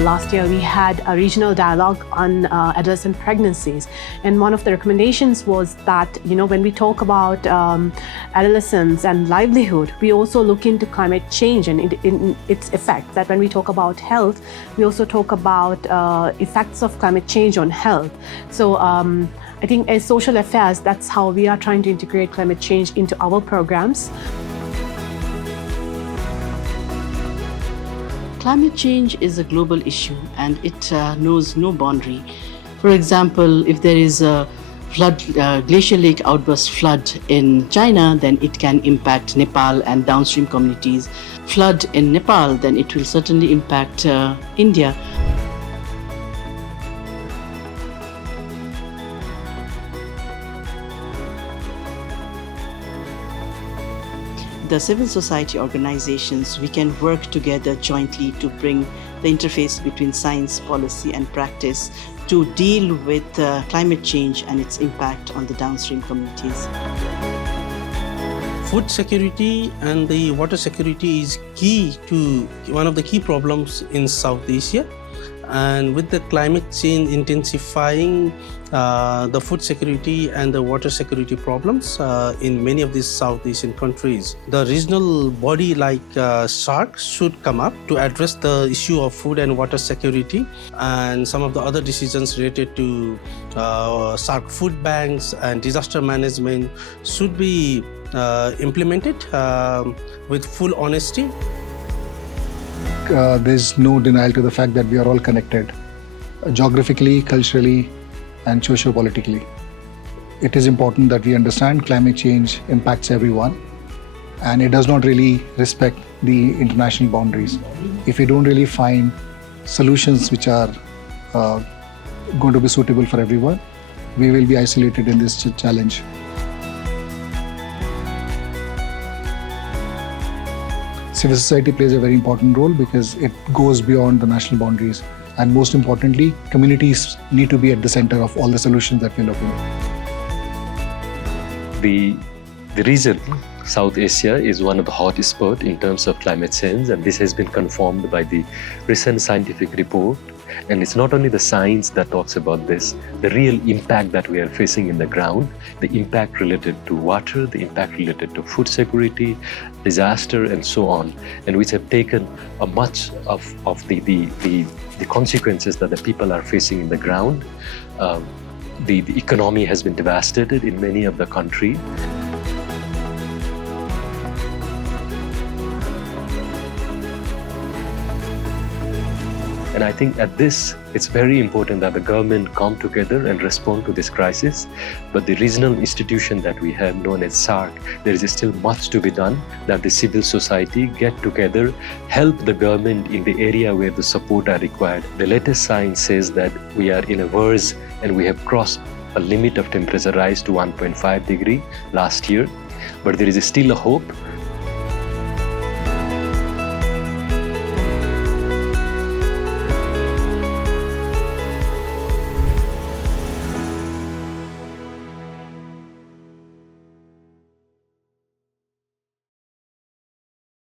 last year, we had a regional dialogue on adolescent pregnancies. And one of the recommendations was that, when we talk about adolescence and livelihood, we also look into climate change and its effects. That when we talk about health, we also talk about effects of climate change on health. So I think as social affairs, that's how we are trying to integrate climate change into our programs. Climate change is a global issue and it knows no boundary. For example, if there is a glacial lake outburst flood in China, then it can impact Nepal and downstream communities. Flood in Nepal, then it will certainly impact India. The civil society organizations, we can work together jointly to bring the interface between science, policy and practice to deal with climate change and its impact on the downstream communities. Food security and the water security is one of the key problems in South Asia. And with the climate change intensifying, the food security and the water security problems in many of these South Asian countries, the regional body like SAARC should come up to address the issue of food and water security, and some of the other decisions related to SAARC food banks and disaster management should be implemented with full honesty. There's no denial to the fact that we are all connected, geographically, culturally, and socio-politically. It is important that we understand climate change impacts everyone, and it does not really respect the international boundaries. If we don't really find solutions which are going to be suitable for everyone, we will be isolated in this challenge. Civil society plays a very important role because it goes beyond the national boundaries. And most importantly, communities need to be at the center of all the solutions that we're looking at. The region, South Asia, is one of the hottest spots in terms of climate change, and this has been confirmed by the recent scientific report. And it's not only the science that talks about this, the real impact that we are facing in the ground, the impact related to water, the impact related to food security, disaster, and so on, and which have taken a much of the consequences that the people are facing in the ground. The economy has been devastated in many of the countries. And I think at this, it's very important that the government come together and respond to this crisis. But the regional institution that we have, known as SAARC, there is still much to be done, that the civil society get together, help the government in the area where the support are required. The latest science says that we are in a verge and we have crossed a limit of temperature rise to 1.5 degree last year. But there is still a hope